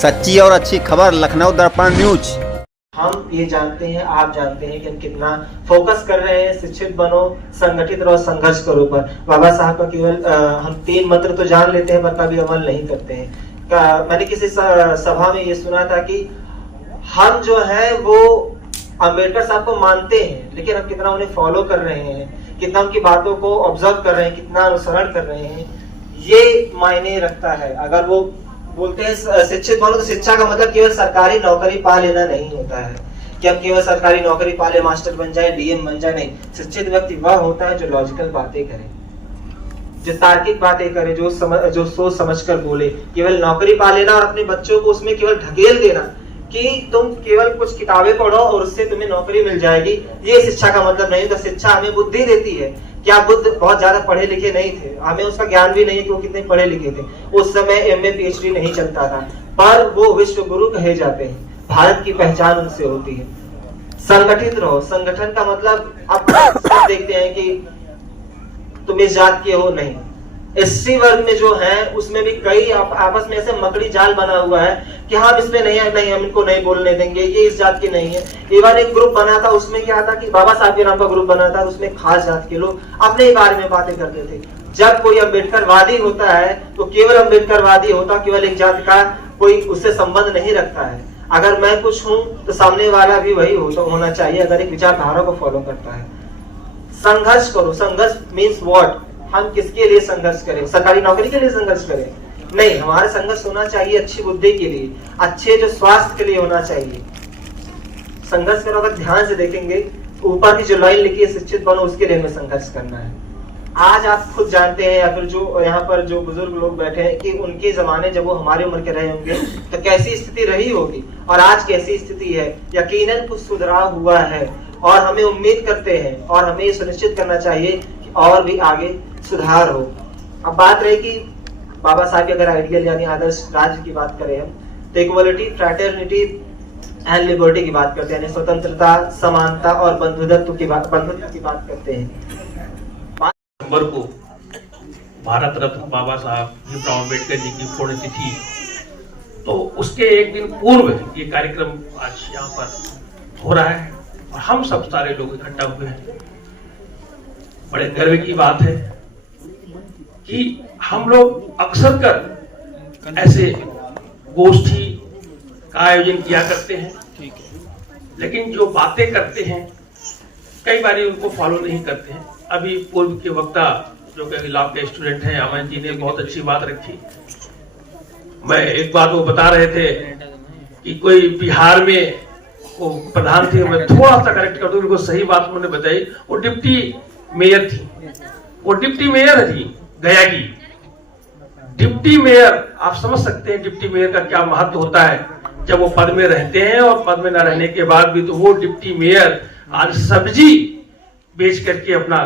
सच्ची और अच्छी खबर लखनऊ दर्पण न्यूज। हम ये जानते हैं, आप जानते हैं कि हम कितना फोकस कर रहे हैं शिक्षित बनो, संगठित रहो, संघर्ष करो पर। बाबा साहब का केवल हम 3 मंत्र तो जान लेते हैं पर कभी अमल नहीं करते हैं। मैंने किसी सभा में ये सुना था कि हम जो है वो अम्बेडकर साहब को मानते हैं लेकिन हम कितना उन्हें फॉलो कर रहे हैं, कितना उनकी बातों को ऑब्जर्व कर रहे हैं, कितना अनुसरण कर रहे हैं, ये मायने रखता है। अगर वो बोलते हैं शिक्षित बनो तो शिक्षा का मतलब केवल सरकारी नौकरी पा लेना नहीं होता है कि हम केवल सरकारी नौकरी पा ले, मास्टर बन जाए, डीएम बन जाए, नहीं। शिक्षित व्यक्ति वह होता है जो लॉजिकल बातें करे, जो तार्किक बातें करे, जो सोच समझकर बोले। केवल नौकरी पा लेना और अपने बच्चों को उसमें केवल ढकेल देना कि तुम केवल कुछ किताबें पढ़ो और उससे तुम्हें नौकरी मिल जाएगी, ये शिक्षा का मतलब नहीं होता। शिक्षा हमें बुद्धि देती है। क्या बुद्ध बहुत ज्यादा पढ़े लिखे नहीं थे? हमें उसका ज्ञान भी नहीं है कि वो कितने पढ़े लिखे थे। उस समय एमए पीएचडी नहीं चलता था, पर वो विश्व गुरु कहे जाते हैं। भारत की पहचान उनसे होती है। संगठित रहो। संगठन का मतलब अब सब देखते हैं कि तुम इस जात के हो, नहीं। एससी वर्ग में जो है उसमें भी कई आपस में ऐसे मकड़ी जाल बना हुआ है कि हम इसमें नहीं, हम इनको नहीं बोलने देंगे, ये इस जात के नहीं है। इवन एक ग्रुप बना था, उसमें क्या था कि बाबा साहब के नाम का ग्रुप बना था, उसमें खास जात के लोग अपने ही बारे में बातें करते थे। जब कोई अम्बेडकरवादी होता है तो केवल अम्बेडकरवादी होता, केवल एक जात का कोई उससे संबंध नहीं रखता है। अगर मैं कुछ हूं तो सामने वाला भी वही होना चाहिए, अगर एक विचारधारा को फॉलो करता है। संघर्ष करो। संघर्ष मीन्स व्हाट? हम किसके लिए संघर्ष करें? सरकारी नौकरी के लिए संघर्ष करें? नहीं, हमारा संघर्ष होना चाहिए अच्छी बुद्धि के लिए, अच्छे जो स्वास्थ्य के लिए होना चाहिए। संघर्ष करो। अगर ध्यान से देखेंगे ऊपर की जो लाइन लिखी है शिक्षित बनो, उसके लिए हमें संघर्ष करना है। आज आप खुद जानते हैं या फिर जो यहाँ पर जो बुजुर्ग लोग बैठे हैं कि उनके जमाने जब वो हमारी उम्र के रहे होंगे तो कैसी स्थिति रही होगी और आज कैसी स्थिति है। यकीनन कुछ सुधार हुआ है और हमें उम्मीद करते हैं और हमें ये सुनिश्चित करना चाहिए कि और भी आगे सुधार हो। अब बात रही कि बाबा साहब के अगर आइडियल यानी आदर्श राज्य की बात करें हम तो इक्वलिटी, फ्रैटर्निटी एंड लिबर्टी की बात करते हैं, यानी स्वतंत्रता, समानता और बंधुत्व की बात करते हैं। नवंबर को भारत रत्न बाबा साहब भीमराव अम्बेडकर जी की पुण्यतिथि, तो उसके एक दिन पूर्व ये कार्यक्रम आज यहाँ पर हो रहा है और हम सब सारे लोग इकट्ठा हुए हैं। बड़े गर्व की बात है कि हम लोग अक्सर कर ऐसे गोष्ठी का आयोजन किया करते हैं, लेकिन जो बातें करते हैं कई बार उनको फॉलो नहीं करते हैं। अभी पूर्व के वक्ता जो कि लॉ के स्टूडेंट हैं अमन जी ने बहुत अच्छी बात रखी। मैं एक बात वो बता रहे थे कि कोई बिहार में वो प्रधान थे, मैं थोड़ा सा करेक्ट कर दूं, उनको सही बात उन्होंने बताई। वो डिप्टी मेयर थी, वो डिप्टी मेयर थी गया की। डिप्टी मेयर, आप समझ सकते हैं डिप्टी मेयर का क्या महत्व होता है जब वो पद में रहते हैं और पद में न रहने के बाद भी। तो वो डिप्टी मेयर आज सब्जी बेच करके अपना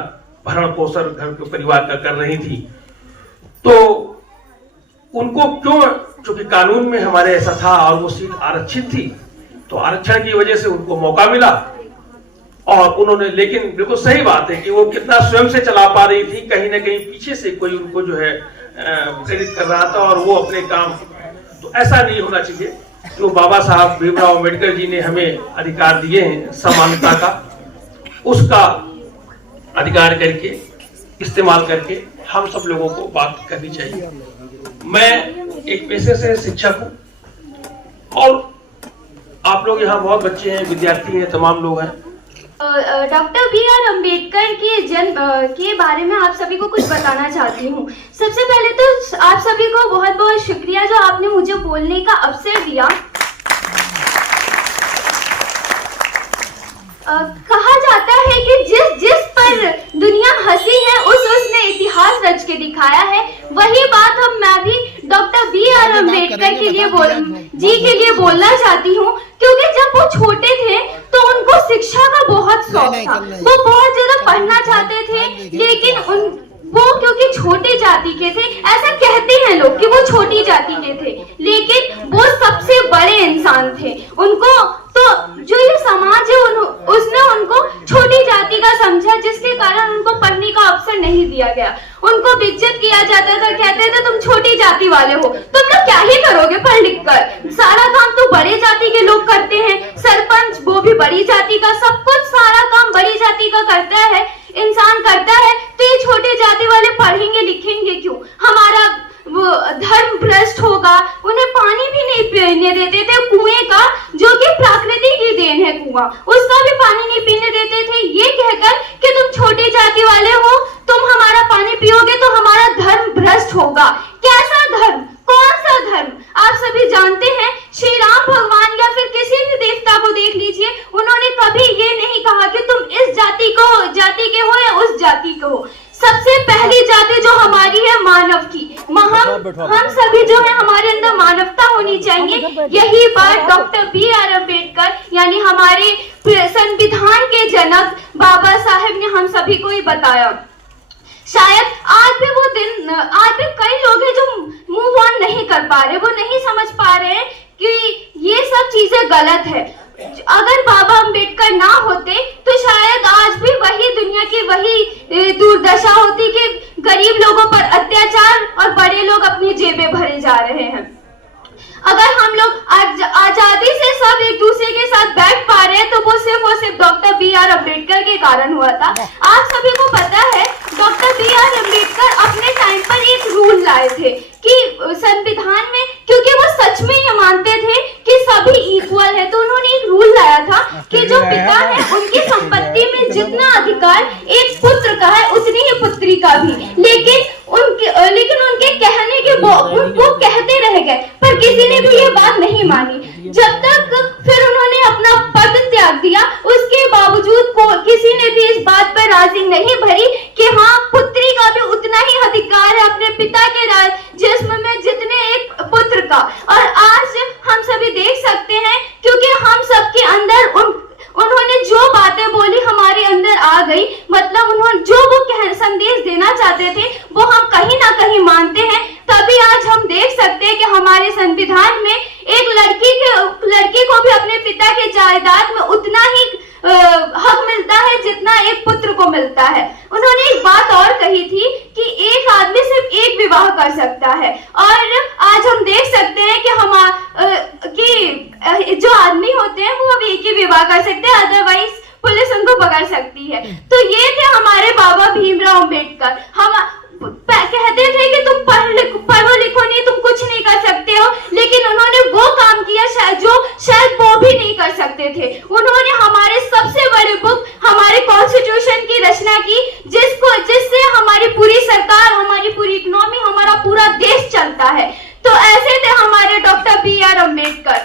भरण पोषण घर के परिवार का कर रही थी। तो उनको क्यों, क्योंकि कानून में हमारे ऐसा था और वो सीट आरक्षित थी, तो आरक्षण की वजह से उनको मौका मिला और उन्होंने, लेकिन बिल्कुल सही बात है कि वो कितना स्वयं से चला पा रही थी, कहीं ना कहीं पीछे से कोई उनको जो है प्रेरित कर रहा था और वो अपने काम। तो ऐसा नहीं होना चाहिए। जो बाबा साहब भीमराव अम्बेडकर जी ने हमें अधिकार दिए हैं समानता का, उसका अधिकार करके इस्तेमाल करके हम सब लोगों को बात करनी चाहिए। मैं एक पेशे से शिक्षक हूँ और आप लोग यहाँ बहुत बच्चे हैं, विद्यार्थी हैं, तमाम लोग हैं। Doctor B R. अम्बेडकर के जन्म के बारे में आप सभी को कुछ बताना चाहती हूँ। सबसे पहले तो आप सभी को बहुत बहुत शुक्रिया जो आपने मुझे बोलने का अवसर दिया। कहा जाता है कि जिस पर दुनिया हंसी है उसने इतिहास रच के दिखाया है। वही बात हम मैं भी डॉक्टर बी.आर. अम्बेडकर के लिए बोलना चाहती हूँ, क्योंकि जब वो छोटे थे तो उनको शिक्षा का बहुत शौक था। वो बहुत ज्यादा पढ़ना चाहते थे, लेकिन वो क्योंकि छोटे जाति के थे, ऐसा कहते हैं लोग कि वो छोटी जाति के थे, लेकिन वो सबसे बड़े इंसान थे। उनको तो जो ये समाज है उसने उनको छोटी जाति का समझा, जिसके कारण उनको पढ़ने का अवसर नहीं दिया गया। उनको बेइज्जत किया जाता था, कहते थे तुम छोटी जाति वाले हो, तुम लोग क्या ही करोगे पढ़ लिख कर, का, सब कुछ सारा काम बड़ी जाति का करता है, इंसान करता है, तो ये छोटे जाति वाले पढ़ेंगे लिखेंगे क्यों? हमारा वो धर्म भ्रष्ट होगा। उन्हें पानी भी नहीं पीने देते थे कुएं का, जो कि प्रकृति की देन है कुआं, उसका भी पानी नहीं पीने देते थे, ये कहकर कि तुम छोटी जाति वाले हो, तुम हमारा पानी पियोगे तो हमारा धर्म भ्रष्ट होगा। कैसा धर्म? कौन सा धर्म? आप सभी जानते हैं, श्री राम भगवान या फिर किसी भी देवता को देख लीजिए, उन्होंने कभी ये नहीं कहा कि तुम इस जाति के हो या उस जाति के हो। सबसे पहली जाति जो हमारी है मानव की, हम सभी जो है हमारे अंदर मानवता होनी चाहिए। यही बात डॉक्टर बी.आर. अम्बेडकर यानी हमारे संविधान के जनक बाबा साहेब ने हम सभी को ही बताया। शायद आज भी कई लोग हैं जो मूव ऑन नहीं कर पा रहे, वो नहीं समझ पा रहे कि ये सब चीजें गलत है। अगर बाबा अम्बेडकर ना होते तो शायद आज भी वही दुनिया की वही दुर्दशा होती कि गरीब लोगों पर अत्याचार और बड़े लोग अपनी जेबें भरे जा रहे हैं। अगर हम लोग आजादी से सब एक दूसरे के साथ बैठ पा रहे हैं तो वो सिर्फ और सिर्फ डॉक्टर बी.आर. अम्बेडकर के कारण हुआ था। आप सभी को पता है, डॉक्टर बी.आर. अम्बेडकर अपने टाइम पर एक रूल लाए थे कि संविधान में, क्योंकि वो सच में ये मानते थे कि सभी इक्वल है, तो उन्होंने एक रूल लाया था कि जो पिता है उनकी संपत्ति में जितना अधिकार एक पुत्र का है उतनी ही पुत्री का भी। लेकिन उनके कहने के उनको कहते रह गए, पर किसी ने भी ये बात नहीं मानी। जब तक फिर उन्होंने अपना पद त्याग दिया, उसके बावजूद किसी ने भी इस बात पर राजी नहीं भरी कि हाँ, पुत्री का भी उतना ही अधिकार है अपने पिता के जिस्म में जितने एक पुत्र का। और आज हम सभी देख सकते हैं, क्योंकि हम सबके अंदर उन्होंने जो बातें बोली हमारे अंदर आ गई, मतलब उन्होंने जो वो संदेश देना चाहते थे वो हम कहीं ना कहीं मानते हैं। तभी आज हम देख सकते हैं कि हमारे संविधान में एक लड़की को भी अपने पिता के जायदाद में उतना ही हक मिलता है जितना एक पुत्र को मिलता है। उन्होंने एक बात और कही थी कि एक आदमी सिर्फ एक विवाह कर सकता है, और आज हम देख सकते हैं कि जो आदमी होते हैं वो अब एक ही विवाह कर सकते हैं, अदरवाइज पुलिस उनको पकड़ सकती है। तो ये थे हमारे बाबा भीमराव अम्बेडकर। हम कहते थे कि तुम पढ़ो लिखो नहीं, तुम कुछ नहीं कर सकते हो, लेकिन उन्होंने वो काम किया जो शायद वो भी नहीं कर सकते थे। उन्होंने हमारे सबसे बड़े बुक, हमारे कॉन्स्टिट्यूशन की रचना की, जिससे हमारी पूरी सरकार, हमारी पूरी इकोनॉमी, हमारा पूरा देश चलता है। तो ऐसे थे हमारे डॉक्टर बी.आर. अम्बेडकर।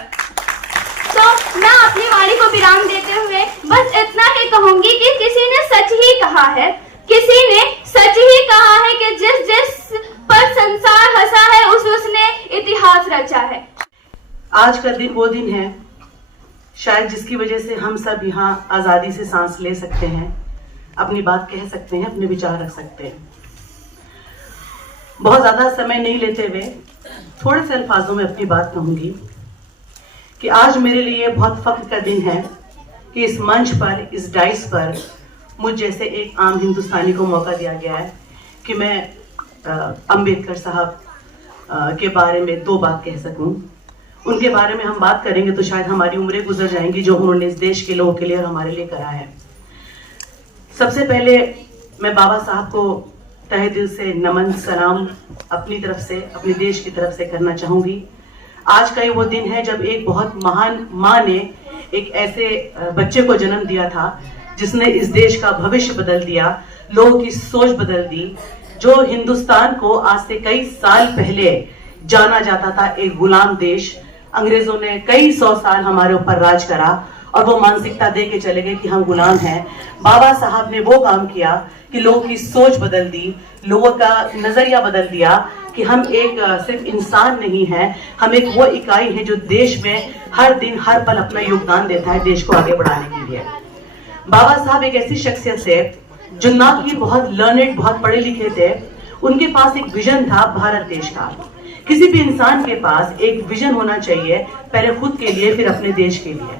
तो मैं अपनी वाणी को विराम देते हुए बस इतना ही कहूंगी कि किसी ने सच ही कहा है कि जिस पर संसार हंसा है उसने इतिहास रचा है। आज का दिन वो दिन है शायद जिसकी वजह से हम सब यहाँ आजादी से सांस ले सकते हैं, अपनी बात कह सकते हैं, अपने विचार रख सकते हैं। बहुत ज्यादा समय नहीं लेते हुए थोड़े से अल्फाजों में अपनी बात कहूंगी कि आज मेरे लिए बहुत फख्र का दिन है कि इस मंच पर, इस डाइस पर मुझ जैसे एक आम हिंदुस्तानी को मौका दिया गया है कि मैं अंबेडकर साहब के बारे में दो बात कह सकूं। उनके बारे में हम बात करेंगे तो शायद हमारी उम्रें गुजर जाएंगी जो उन्होंने इस देश के लोगों के लिए और हमारे लिए करा है। सबसे पहले मैं बाबा साहब को तहे दिल से नमन सलाम अपनी तरफ से, अपने देश की तरफ से करना चाहूंगी। आज का ये वो दिन है जब एक बहुत महान माँ ने एक ऐसे बच्चे को जन्म दिया था जिसने इस देश का भविष्य बदल दिया, लोगों की सोच बदल दी। जो हिंदुस्तान को आज से कई साल पहले जाना जाता था एक गुलाम देश, अंग्रेजों ने कई 100 साल हमारे ऊपर राज करा और वो मानसिकता दे के चले गए कि हम गुलाम हैं। बाबा साहब ने वो काम किया कि लोगों की सोच बदल दी, लोगों का नजरिया बदल दिया कि हम एक सिर्फ इंसान नहीं है, हम एक वो इकाई है जो देश में हर दिन हर पल अपना योगदान देता है देश को आगे बढ़ाने के लिए। बाबा साहब एक ऐसी शख्सियत है जो ना कि बहुत लर्नेड, बहुत पढ़े लिखे थे, उनके पास एक विजन था भारत देश का। किसी भी इंसान के पास एक विजन होना चाहिए, पहले खुद के लिए फिर अपने देश के लिए।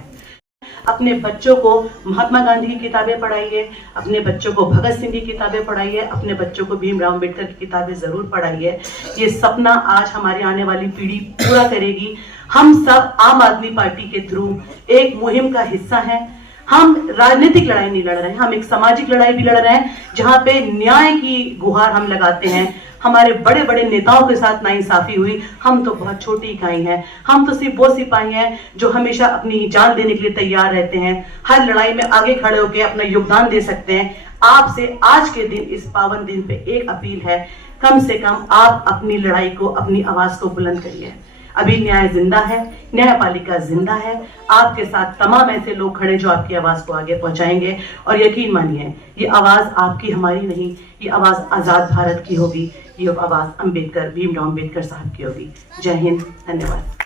अपने बच्चों को महात्मा गांधी की किताबें पढ़ाइए, अपने बच्चों को भगत सिंह की किताबें पढ़ाइए, अपने बच्चों को भीमराव अम्बेडकर की किताबें जरूर पढ़ाइए। ये सपना आज हमारी आने वाली पीढ़ी पूरा करेगी। हम सब आम आदमी पार्टी के थ्रू एक मुहिम का हिस्सा हैं। हम राजनीतिक लड़ाई नहीं लड़ रहे हैं, हम एक सामाजिक लड़ाई भी लड़ रहे हैं, जहां पे न्याय की गुहार हम लगाते हैं। हमारे बड़े बड़े नेताओं के साथ नाइंसाफी हुई, हम तो बहुत छोटी इकाई हैं, हम तो सिर्फ वो सिपाही हैं जो हमेशा अपनी जान देने के लिए तैयार रहते हैं, हर लड़ाई में आगे खड़े होकर अपना योगदान दे सकते हैं। आपसे आज के दिन, इस पावन दिन पे एक अपील है, कम से कम आप अपनी लड़ाई को, अपनी आवाज को बुलंद करिए। अभी न्याय जिंदा है, न्यायपालिका जिंदा है, आपके साथ तमाम ऐसे लोग खड़े जो आपकी आवाज को आगे पहुंचाएंगे। और यकीन मानिए, ये आवाज आपकी हमारी नहीं, ये आवाज आजाद भारत की होगी, ये आवाज अंबेडकर, भीमराव अंबेडकर साहब की होगी। जय हिंद, धन्यवाद।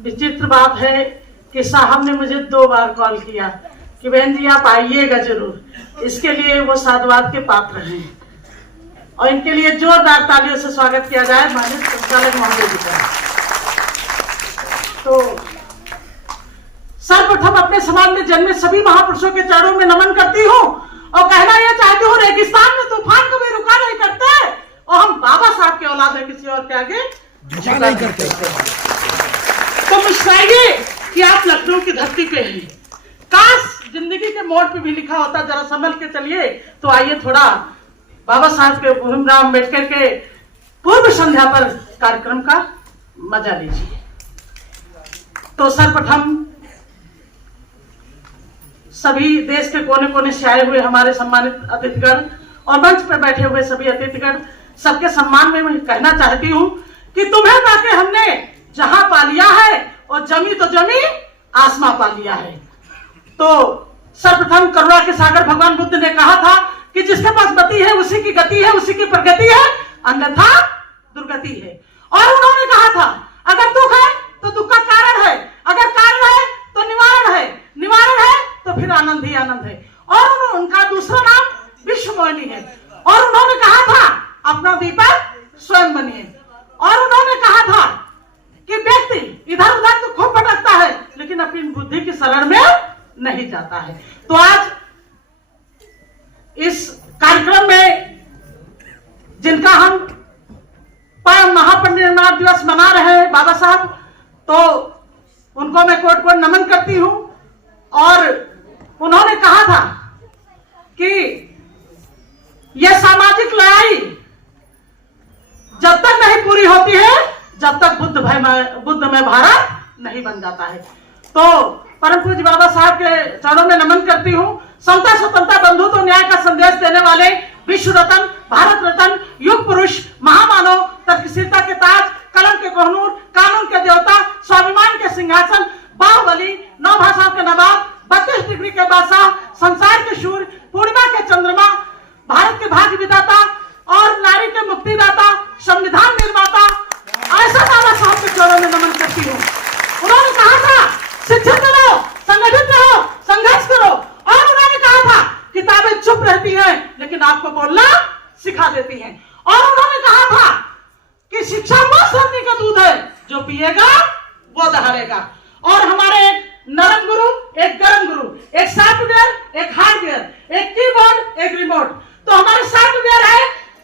विचित्र बात है कि साहब ने मुझे 2 बार कॉल किया कि बहन जी आप आइएगा जरूर। इसके लिए वो साधुवाद के पात्र हैं और इनके लिए जोरदार तालियों से स्वागत किया जाए माननीय संचालक महोदय जी का। तो सर्वप्रथम अपने समाज में जन्मे सभी महापुरुषों के चरणों में नमन करती हूँ और कहना यह चाहती हूँ, रेगिस्तान में तूफान को भी रुका नहीं करते और हम बाबा साहब के औलाद है, किसी और के आगे झुका नहीं करते। तो मुस्कुराइए कि आप लखनऊ की धरती पे हैं। काश जिंदगी के मोड़ पे भी लिखा होता जरा संभल के चलिए। तो आइए थोड़ा बाबा साहब के, भीमराव अम्बेडकर के पूर्व संध्या पर कार्यक्रम का मजा लीजिए। तो सर्वप्रथम सभी देश के कोने कोने से आए हुए हमारे सम्मानित अतिथिगण और मंच पर बैठे हुए सभी अतिथिगण, सबके सम्मान में मैं कहना चाहती हूँ कि तुम्हें ताकि हमने जहां पा लिया है और जमी तो जमी, आसमां पा लिया है। तो सर्वप्रथम करुणा के सागर भगवान बुद्ध ने कहा था कि जिसके पास गति है उसी की गति है, उसी की प्रगति है, अन्यथा दुर्गति है। और उन्होंने कहा था अगर दुख है तो दुख का कारण है, अगर कारण है तो निवारण है, निवारण है तो फिर आनंद ही आनंद है। और उनका दूसरा नाम विश्व मोहिनी है। और उन्होंने कहा था अपना दीपक स्वयं बनिए। और उन्होंने कहा था कि व्यक्ति इधर उधर तो खूब भटकता है लेकिन अपनी बुद्धि की शरण में नहीं जाता है। तो आज इस कार्यक्रम में जिनका हम महापरिनिर्वाण दिवस मना रहे हैं बाबा साहब, तो उनको मैं कोट कोट नमन करती हूं। और उन्होंने कहा था कि यह सामाजिक लड़ाई जब तक नहीं पूरी होती है जब तक बुद्ध में भारत नहीं बन जाता है। तो परम पूज्य बाबा साहब के चरणों में नमन करती हूँ। समता स्वतंत्रता बंधुत्व न्याय का संदेश देने वाले विश्व रत्न, भारत रत्न, युग पुरुष, महामानव, तर्कशीलता के ताज, कलम के कोहनूर, कानून के देवता, स्वाभिमान के सिंहासन, बाहुबली, 9 भाषाओं के नवाब, 32 डिग्री के बादशाह, संसार के शूर, पूर्णिमा के चंद्रमा, भारत के भाग्य विधाता और नारी के मुक्तिदाता, संविधान निर्माता, ऐसा बाबा साहब के चरणों में नमन करती हूँ। उन्होंने कहा था शिक्षित रहो, संगठित रहो, संघर्ष करो। और उन्होंने कहा था किताबें चुप रहती हैं लेकिन आपको बोलना सिखा देती हैं। और उन्होंने कहा था कि शिक्षा वो सर्दी का दूध है, जो पिएगा वो दहाड़ेगा। और हमारे एक नरम गुरु, एक गरम गुरु, एक सॉफ्टवेयर, एक हार्डवेयर, एक कीबोर्ड, एक रिमोट। तो हमारे सॉफ्टवेयर है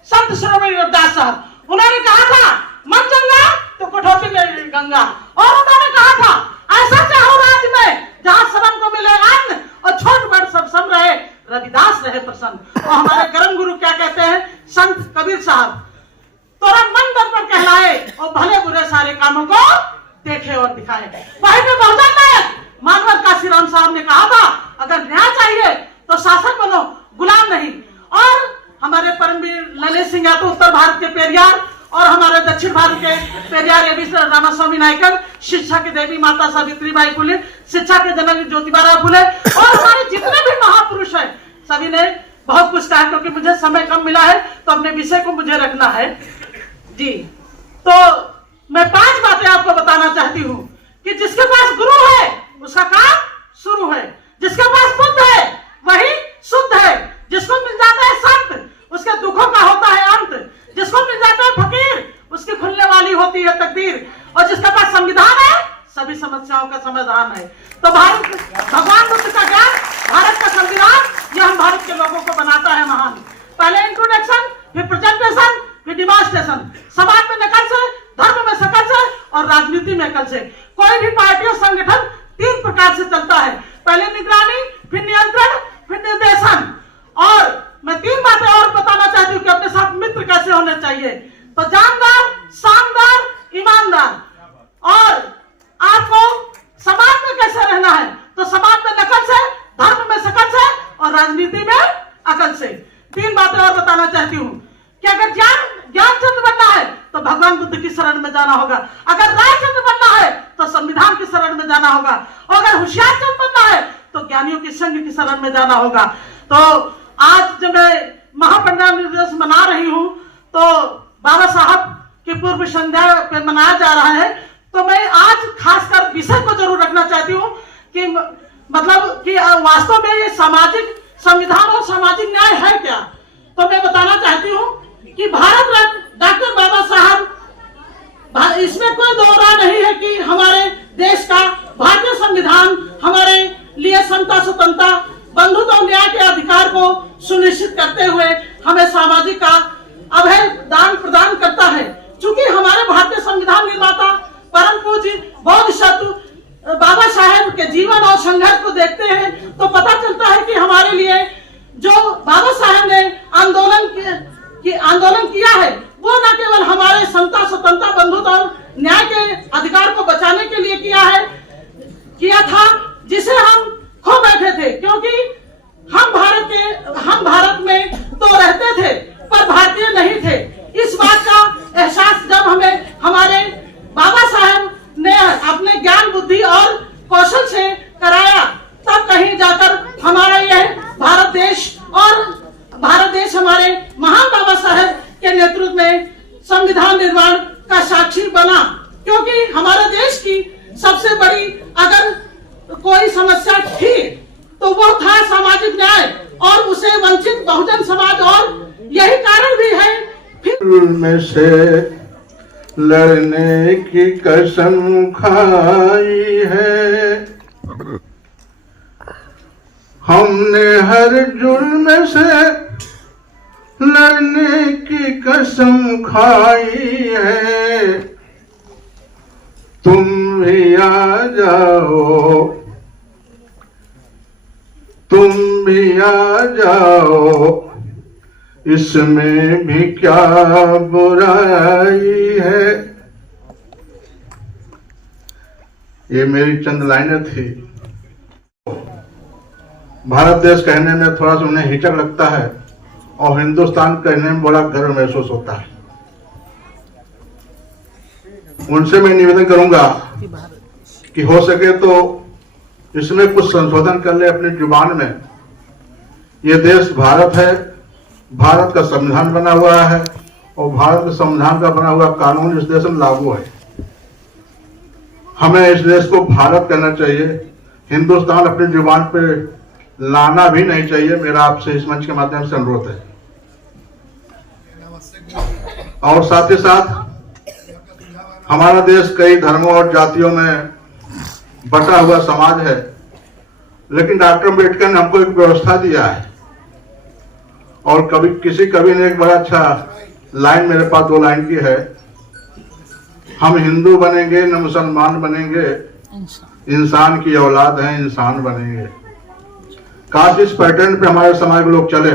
संत शिरोमणि रविदास साहब। उन्होंने कहा था मन चंगा तो कठौती में गंगा। और उन्होंने कहा था ऐसा चाहो राज्य में जहां सबन को मिले अन्न और छोट बड़ सब सम रहे, रविदास रहे प्रसन्न। और हमारे गरम गुरु क्या कहते हैं, संत कबीर साहब, तोरा मन दर पर कहलाए और भले बुरे सारे कामों को देखे और दिखाए। वही में बहुजन नायक मानवर काशीराम साहब ने कहा था अगर न्याय चाहिए तो शासक बनो, गुलाम नहीं। और हमारे परमवीर ललित सिंह यादव उत्तर भारत के पेरियार और हमारे दक्षिण भारत के पेरियार रामास्वामी नायकर, शिक्षा की देवी माता सावित्रीबाई फुले, शिक्षा के जनक ज्योतिबा फुले और हमारे जितने भी महापुरुष हैं सभी ने बहुत कुछ कहा। क्योंकि मुझे समय कम मिला है तो अपने विषय को मुझे रखना है जी। तो मैं 5 बातें आपको बताना चाहती हूँ कि जिसके पास गुरु है उसका काम शुरू है, जिसके पास बुद्ध है वही शुद्ध है, जिसको मिल जाता है संत उसके दुखों का होता है अंत, जिसको मिल जाता है फकीर उसकी खुलने वाली होती है तकदीर, और जिसके पास संविधान है सभी समस्याओं का समाधान है। तो भारत, भगवान बुद्ध का ज्ञान, भारत का संविधान, यह हम भारत के लोगों को बनाता है महान। पहले इंट्रोडक्शन, फिर प्रेजेंटेशन, फिर डिमॉन्स्ट्रेशन। समाज में नकल से, धर्म में सकल से और राजनीति में कल से। कोई भी पार्टी और संगठन 3 प्रकार से चलता है। पहले निगरानी, फिर नियंत्रण, फिर निर्देशन। और मैं 3 बातें और बताना चाहती हूँ कि अपने साथ मित्र कैसे होने चाहिए। तो जानदार, शानदार, ईमानदार। और आपको समाज में कैसे रहना है, तो समाज में नकल से, धर्म में शकल से और राजनीति में अकल से। 3 बातें और बताना चाहती हूँ कि अगर ज्ञानचंद बनना है तो भगवान बुद्ध की शरण में जाना होगा, अगर रायचंद बनना है तो संविधान की शरण में जाना होगा, और अगर होशियारचंद बनना है तो ज्ञानियों की संघ की शरण में जाना होगा। तो आज जब मैं महापरिनिर्वाण दिवस मना रही हूँ तो बाबा साहब की पूर्व संध्या पे मनाया जा रहा है, तो मैं आज खासकर विषय को जरूर रखना चाहती हूँ कि मतलब कि वास्तव में ये सामाजिक संविधान और सामाजिक न्याय है क्या। तो मैं बताना चाहती हूँ कि भारत रत्न डॉक्टर बाबा साहब, इसमें कोई दो राय नहीं है कि हमारे देश का भारतीय संविधान हमारे लिए समता, स्वतंत्रता, बंधुत्व और न्याय के अधिकार को सुनिश्चित करते हुए हमें सामाजिक का अभय दान प्रदान करता है। चूंकि हमारे भारतीय संविधान निर्माता परम पूज्य बोधिसत्व बाबा साहेब के जीवन और संघर्ष को देखते हैं तो पता चलता है कि हमारे लिए जो बाबा साहेब ने आंदोलन किया है वो न केवल हमारे समता, स्वतंत्रता, बंधुत्व और न्याय के अधिकार को बचाने के लिए किया था, जिसे हम खो बैठे थे। क्योंकि हम भारत में तो रहते थे पर भारतीय नहीं थे। इस बात का एहसास जब हमें हमारे बाबा साहब ने अपने ज्ञान, बुद्धि और कौशल से कराया, तब कहीं जाकर हमारा यह भारत देश हमारे महान बाबा साहब के नेतृत्व में संविधान निर्माण का साक्षी बना। क्योंकि हमारे देश की सबसे बड़ी अगर कोई समस्या थी तो वो था सामाजिक न्याय, और उसे वंचित बहुजन समाज, और यही कारण भी है में से लड़ने की कसम खाई है, हमने हर जुल्म से लड़ने की कसम खाई है। तुम भी आ जाओ, तुम भी आ जाओ, इसमें भी क्या बुराई है। ये मेरी चंद लाइनें थी। भारत देश कहने में थोड़ा सा उन्हें हिचक लगता है और हिंदुस्तान कहने में बड़ा गर्व महसूस होता है। उनसे मैं निवेदन करूंगा कि हो सके तो इसमें कुछ संशोधन कर ले अपनी जुबान में। ये देश भारत है, भारत का संविधान बना हुआ है और भारत के संविधान का बना हुआ कानून इस देश में लागू है। हमें इस देश को भारत कहना चाहिए, हिंदुस्तान अपनी जुबान पे लाना भी नहीं चाहिए। मेरा आपसे इस मंच के माध्यम से अनुरोध है। और साथ ही साथ हमारा देश कई धर्मों और जातियों में बटा हुआ समाज है, लेकिन डॉक्टर अम्बेडकर ने हमको एक व्यवस्था दिया है। और किसी कवि ने एक बड़ा अच्छा लाइन मेरे पास 2 लाइन की है, हम हिंदू बनेंगे न मुसलमान बनेंगे, इंसान की औलाद है इंसान बनेंगे। काश इस पैटर्न पे हमारे समाज के लोग चले।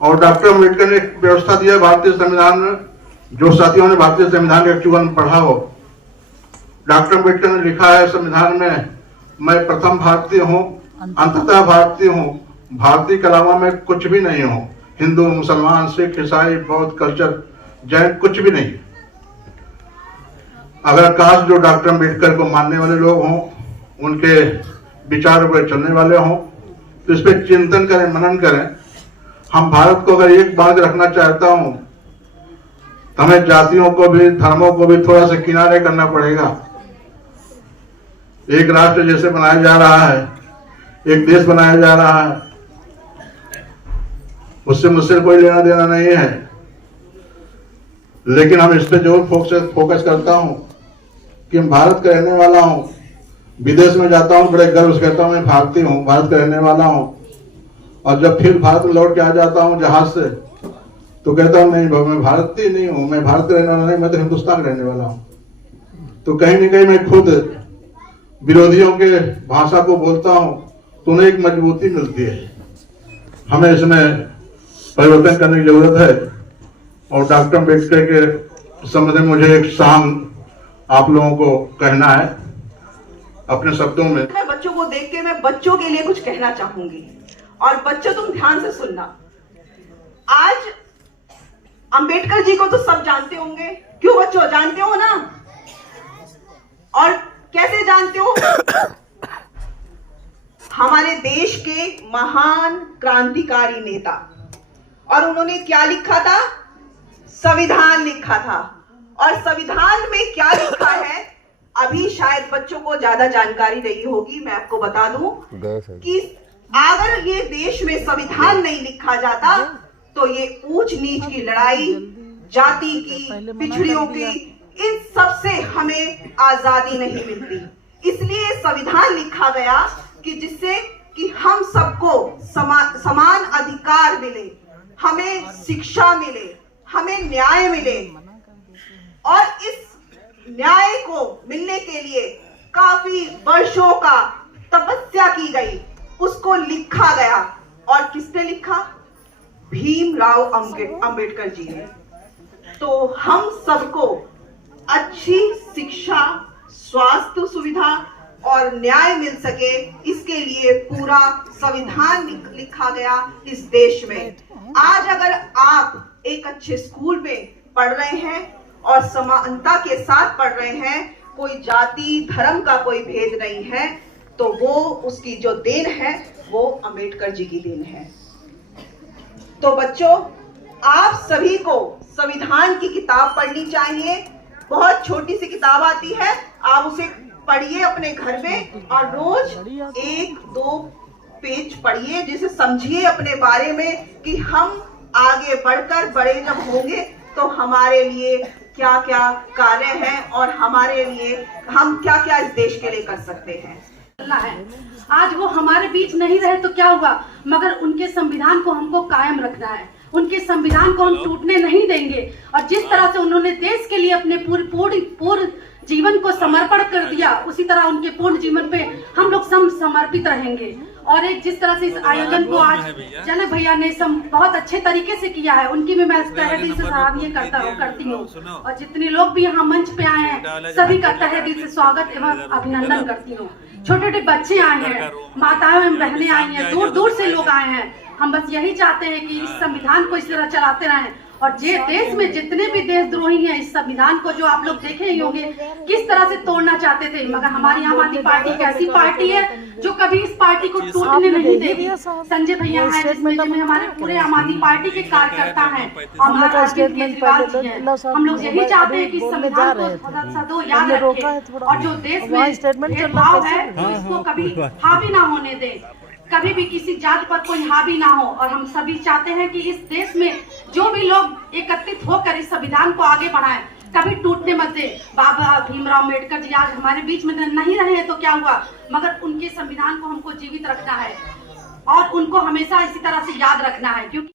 और डॉक्टर अम्बेडकर ने एक व्यवस्था दिया भारतीय संविधान में, जो साथियों ने भारतीय संविधान के एक्चुअल में पढ़ा हो, डॉक्टर अम्बेडकर ने लिखा है संविधान में, मैं प्रथम भारतीय हूँ, अंततः भारतीय हूँ, भारतीय के अलावा मैं कुछ भी नहीं हूँ। हिंदू, मुसलमान, सिख, ईसाई, बौद्ध, कल्चर, जैन कुछ भी नहीं। अगर काश जो डॉक्टर अम्बेडकर को मानने वाले लोग हों, उनके विचारों पर चलने वाले हों, तो इस पर चिंतन करें, मनन करें। हम भारत को अगर एक बात रखना चाहता हूं तो हमें जातियों को भी, धर्मों को भी थोड़ा सा किनारे करना पड़ेगा। एक राष्ट्र जैसे बनाया जा रहा है, एक देश बनाया जा रहा है, उससे मुझसे कोई लेना देना नहीं है, लेकिन हम इस पे जरूर फोकस करता हूं कि मैं भारत का रहने वाला हूं। विदेश में जाता हूं, बड़े गर्व से कहता हूं मैं भारतीय हूं, भारत का रहने वाला हूं। और जब फिर भारत में लौट के आ जाता हूं जहाज से, तो कहता हूं नहीं मैं भारतीय नहीं हूं, मैं भारत का रहने वाला नहीं, मैं तो हिंदुस्तान का रहने वाला हूं। तो कहीं ना कहीं मैं खुद विरोधियों के भाषा को बोलता हूं तो उन्हें एक मजबूती मिलती है। हमें इसमें परिवर्तन करने की जरूरत है और डॉक्टर अम्बेडकर के संबंध में मुझे एक शाम आप लोगों को कहना है अपने शब्दों में। मैं बच्चों को देख के मैं बच्चों के लिए कुछ कहना चाहूंगी और बच्चों तुम ध्यान से सुनना। आज अंबेडकर जी को तो सब जानते होंगे, क्यों बच्चों जानते हो ना? और कैसे जानते हो? हमारे देश के महान क्रांतिकारी नेता, और उन्होंने क्या लिखा था? संविधान लिखा था। और संविधान में क्या लिखा है अभी शायद बच्चों को ज्यादा जानकारी नहीं होगी। मैं आपको बता दूं कि अगर ये देश में संविधान नहीं लिखा जाता तो ये ऊंच नीच की लड़ाई, जाति की, पिछड़ियों की, इन सब से हमें आजादी नहीं मिलती। इसलिए संविधान लिखा गया कि जिससे कि हम सबको समान अधिकार मिले, हमें शिक्षा मिले, हमें न्याय मिले। और इस न्याय को मिलने के लिए काफी वर्षों का तपस्या की गई, उसको लिखा गया। और किसने लिखा? भीमराव अंबेडकर जी ने। तो हम सबको अच्छी शिक्षा, स्वास्थ्य सुविधा और न्याय मिल सके, इसके लिए पूरा संविधान लिखा गया इस देश में। आज अगर आप एक अच्छे स्कूल में पढ़ रहे हैं और समानता के साथ पढ़ रहे हैं, कोई जाति धर्म का कोई भेद नहीं है, तो वो उसकी जो देन है वो अंबेडकर जी की देन है। तो बच्चों, आप सभी को संविधान की किताब पढ़नी चाहिए। बहुत छोटी सी किताब आती है, आप उसे पढ़िए अपने घर में और रोज 1-2 पेज पढ़िए, जिसे समझिए अपने बारे में कि हम आगे बढ़कर बड़े जब होंगे तो हमारे लिए क्या क्या कार्य हैं और हमारे लिए हम क्या क्या इस देश के लिए कर सकते हैं। है आज वो हमारे बीच नहीं रहे तो क्या हुआ, मगर उनके संविधान को हमको कायम रखना है। उनके संविधान को हम टूटने नहीं देंगे। और जिस तरह से उन्होंने देश के लिए अपने पूर्ण जीवन को समर्पण कर दिया, उसी तरह उनके पूर्ण जीवन पे हम लोग समर्पित रहेंगे। और एक जिस तरह से इस आयोजन को आज जनक भैया ने बहुत अच्छे तरीके से किया है, उनकी भी मैं तहे दिल से सराहनीय करती हूँ। और जितने लोग भी यहाँ मंच पे आए हैं, सभी का तहे दिल से स्वागत एवं अभिनंदन करती हूँ। छोटे छोटे बच्चे आए हैं, माताएं एवं बहनें आई हैं, दूर दूर से लोग आए हैं। हम बस यही चाहते हैं कि इस संविधान को इस तरह चलाते रहें। और जे देश में जितने भी देशद्रोही हैं, इस संविधान को जो आप लोग देखे ही होंगे किस तरह से तोड़ना चाहते थे, मगर हमारी आम आदमी पार्टी एक ऐसी पार्टी है जो कभी इस पार्टी को टूटने नहीं देगी। संजय भैया है जिसमें हमारे पूरे आम आदमी पार्टी के कार्यकर्ता हैं, हमारा केजरीवाल जी हैं। हम लोग यही चाहते हैं कि संविधान को थोड़ा सा दो याद रखें और जो देश में भेदभाव है इसको कभी हावी ना होने दे, कभी भी किसी जात पर कोई हावी ना हो। और हम सभी चाहते हैं कि इस देश में जो भी लोग एकत्रित होकर इस संविधान को आगे बढ़ाएं, कभी टूटने मत दे। बाबा भीमराव अम्बेडकर जी आज हमारे बीच में नहीं रहे हैं तो क्या हुआ, मगर उनके संविधान को हमको जीवित रखना है और उनको हमेशा इसी तरह से याद रखना है, क्योंकि